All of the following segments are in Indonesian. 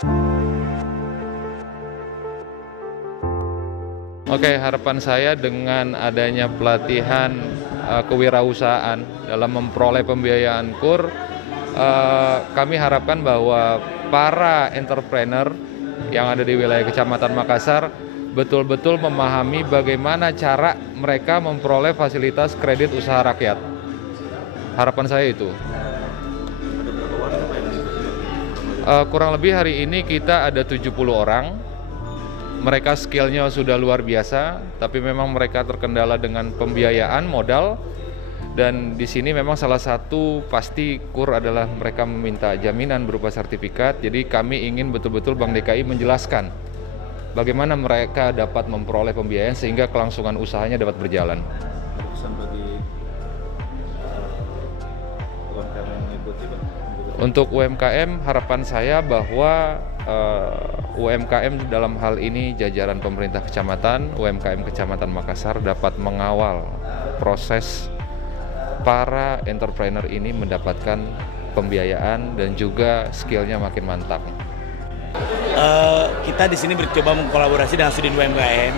Oke, harapan saya dengan adanya pelatihan kewirausahaan dalam memperoleh pembiayaan KUR, kami harapkan bahwa para entrepreneur yang ada di wilayah Kecamatan Makassar betul-betul memahami bagaimana cara mereka memperoleh fasilitas kredit usaha rakyat. Harapan saya itu. Kurang lebih hari ini kita ada 70 orang. Mereka skillnya sudah luar biasa, tapi memang mereka terkendala dengan pembiayaan modal. Dan di sini memang salah satu pasti KUR adalah mereka meminta jaminan berupa sertifikat. Jadi kami ingin betul-betul Bank DKI menjelaskan bagaimana mereka dapat memperoleh pembiayaan sehingga kelangsungan usahanya dapat berjalan. Pesan bagi UMKM yang mengikuti, Pak? Untuk UMKM, harapan saya bahwa UMKM dalam hal ini jajaran pemerintah kecamatan, UMKM Kecamatan Makassar dapat mengawal proses para entrepreneur ini mendapatkan pembiayaan dan juga skillnya makin mantap. Kita di sini bercoba mengkolaborasi dengan Sudin UMKM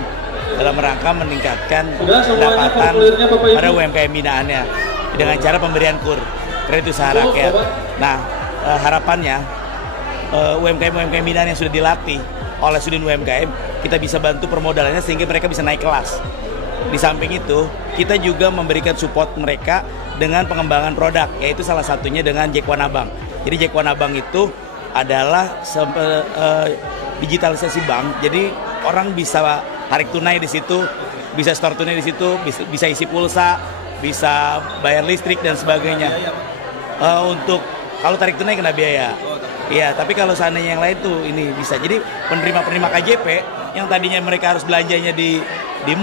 dalam rangka meningkatkan pendapatan pada UMKM binaannya dengan cara pemberian KUR, kredit usaha rakyat. Nah, harapannya UMKM binaan yang sudah dilatih oleh Sudin UMKM, kita bisa bantu permodalannya sehingga mereka bisa naik kelas. Di samping itu, kita juga memberikan support mereka dengan pengembangan produk, yaitu salah satunya dengan Jekwanabang. Jadi Jekwanabang itu adalah digitalisasi bank, jadi orang bisa tarik tunai di situ, bisa store tunai di situ, bisa isi pulsa, bisa bayar listrik dan sebagainya. Untuk kalau tarik tunai kena biaya. Iya, tapi kalau seandainya yang lain tuh ini bisa. Jadi penerima KJP yang tadinya mereka harus belanjanya di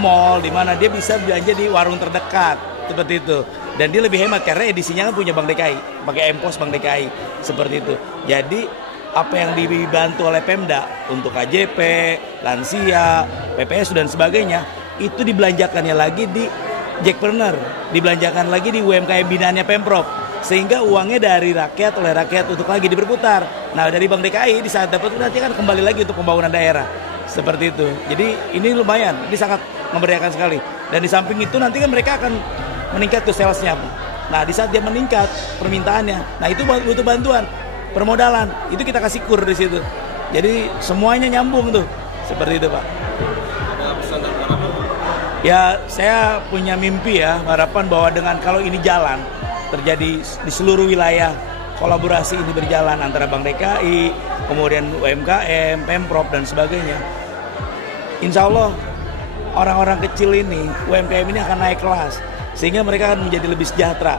mall, di mana dia bisa belanja di warung terdekat, seperti itu. Dan dia lebih hemat karena edisinya kan punya Bank DKI, pakai M-Pos Bank DKI, seperti itu. Jadi apa yang dibantu oleh Pemda untuk KJP, lansia, PPS dan sebagainya, itu dibelanjakannya lagi di Jackpreneur, dibelanjakan lagi di UMKM binaannya Pemprov. Sehingga uangnya dari rakyat, oleh rakyat untuk lagi diperputar. Nah, dari Bank DKI di saat dapat nanti kan kembali lagi untuk pembangunan daerah. Seperti itu. Jadi ini lumayan, ini sangat memberdayakan sekali. Dan di samping itu nanti kan mereka akan meningkat tuh salesnya. Nah, di saat dia meningkat permintaannya, nah itu butuh bantuan permodalan. Itu kita kasih KUR di situ. Jadi semuanya nyambung tuh. Seperti itu, Pak. Ada pesan dan harapan? Ya, saya punya mimpi ya, harapan bahwa dengan kalau ini jalan terjadi di seluruh wilayah, kolaborasi ini berjalan antara Bank DKI, kemudian UMKM, Pemprov dan sebagainya. Insya Allah orang-orang kecil ini, UMKM ini akan naik kelas sehingga mereka akan menjadi lebih sejahtera,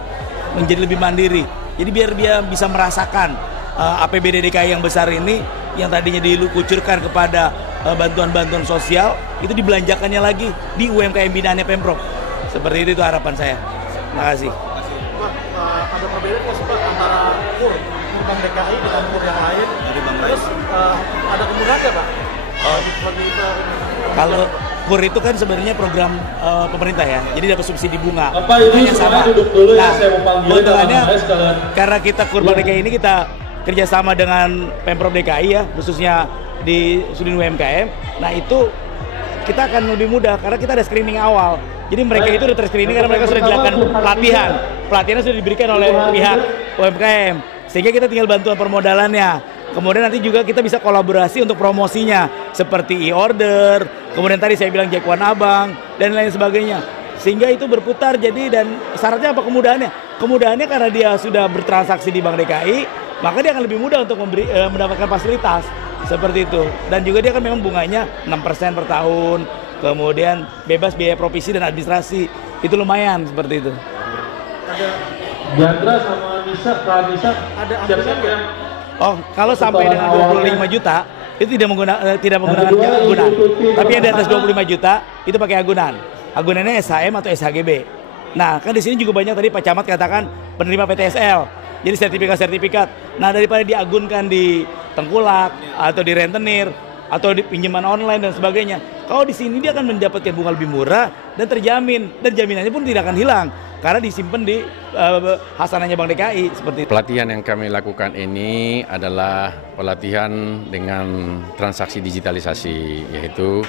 menjadi lebih mandiri. Jadi biar dia bisa merasakan APBD DKI yang besar ini yang tadinya dikucurkan kepada bantuan-bantuan sosial itu dibelanjakannya lagi di UMKM binaannya Pemprov. Seperti itu harapan saya. Terima kasih. Ada perbedaan nggak sih Pak antara KUR Bank DKI dengan KUR yang lain? Terus ada kemudahan nggak Pak? Kalau KUR itu kan sebenarnya program pemerintah ya, jadi dapat subsidi bunga. Yang sama. Dulu Nah, kebetulannya karena kita KUR Bank DKI ini kita kerjasama dengan Pemprov DKI ya, khususnya di Sudin UMKM. Nah itu kita akan lebih mudah karena kita ada screening awal. Jadi mereka itu sudah terscreening karena mereka sudah dilakukan pelatihan. Pelatihannya sudah diberikan oleh pihak UMKM. Sehingga kita tinggal bantuan permodalannya. Kemudian nanti juga kita bisa kolaborasi untuk promosinya. Seperti e-order, kemudian tadi saya bilang Jekwanabang, dan lain sebagainya. Sehingga itu berputar jadi dan syaratnya apa kemudahannya? Kemudahannya karena dia sudah bertransaksi di Bank DKI, maka dia akan lebih mudah untuk mendapatkan fasilitas. Seperti itu. Dan juga dia kan memang bunganya 6% per tahun. Kemudian bebas biaya provisi dan administrasi, itu lumayan seperti itu. Ada Jandra sama Nisa, Kak Nisa, ada anggaran nggak? Oh, kalau sampai dengan 25 juta itu tidak menggunakan agunan. Tapi yang di atas 25 juta itu pakai agunan. Agunannya SHM atau SHGB. Nah, kan di sini juga banyak tadi Pak Camat katakan penerima PTSL. Jadi sertifikat. Nah, daripada diagunkan di tengkulak atau di rentenir atau di pinjaman online dan sebagainya. Kalau di sini dia akan mendapatkan bunga lebih murah dan terjamin, dan jaminannya pun tidak akan hilang. karena disimpan di hasanahnya Bank DKI seperti itu. Pelatihan yang kami lakukan ini adalah pelatihan dengan transaksi digitalisasi, yaitu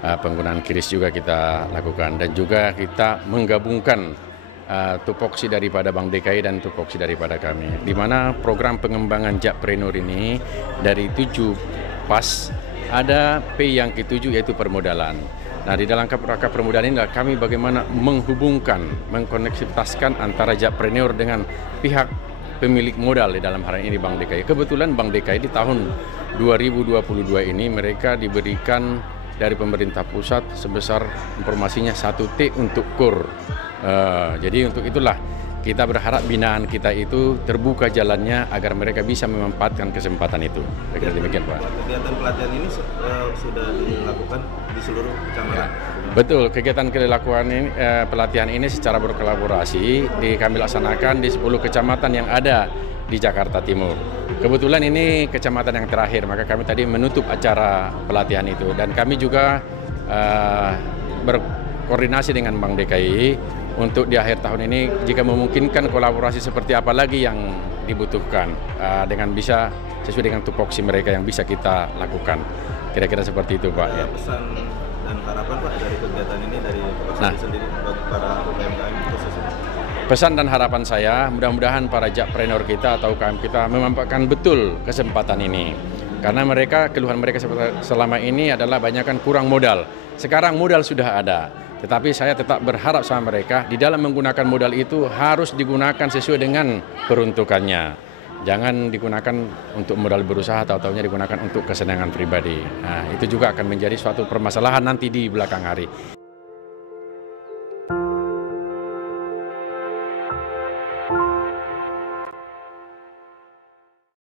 penggunaan QRIS juga kita lakukan, dan juga kita menggabungkan tupoksi daripada Bank DKI dan tupoksi daripada kami, di mana program pengembangan Jakpreneur ini dari 7 PAS ada P yang ke-7 yaitu permodalan. Nah, di dalam rangka permodalan ini kami bagaimana menghubungkan, mengkoneksitaskan antara Jakpreneur dengan pihak pemilik modal di dalam hal ini Bank DKI. Kebetulan Bank DKI di tahun 2022 ini mereka diberikan dari pemerintah pusat sebesar informasinya 1T untuk KUR. Jadi untuk itulah kita berharap binaan kita itu terbuka jalannya agar mereka bisa memanfaatkan kesempatan itu. Kira-kira demikian, Pak. Kegiatan pelatihan ini sudah dilakukan di seluruh kecamatan. Betul, kegiatan pelatihan ini secara berkolaborasi kami laksanakan di 10 kecamatan yang ada di Jakarta Timur. Kebetulan ini kecamatan yang terakhir, maka kami tadi menutup acara pelatihan itu, dan kami juga berkoordinasi dengan Bank DKI untuk di akhir tahun ini jika memungkinkan kolaborasi seperti apa lagi yang dibutuhkan dengan bisa sesuai dengan tupoksi mereka yang bisa kita lakukan. Kira-kira seperti itu, Pak. Ya. Pesan dan harapan Pak dari kegiatan ini dari Pak sendiri bagi para UMKM khususnya. Pesan dan harapan saya, mudah-mudahan para Jakpreneur kita atau UKM kita memanfaatkan betul kesempatan ini. Karena keluhan mereka selama ini adalah banyakkan kurang modal. Sekarang modal sudah ada. Tetapi saya tetap berharap sama mereka di dalam menggunakan modal itu harus digunakan sesuai dengan peruntukannya. Jangan digunakan untuk modal berusaha atau taunya digunakan untuk kesenangan pribadi. Nah, itu juga akan menjadi suatu permasalahan nanti di belakang hari.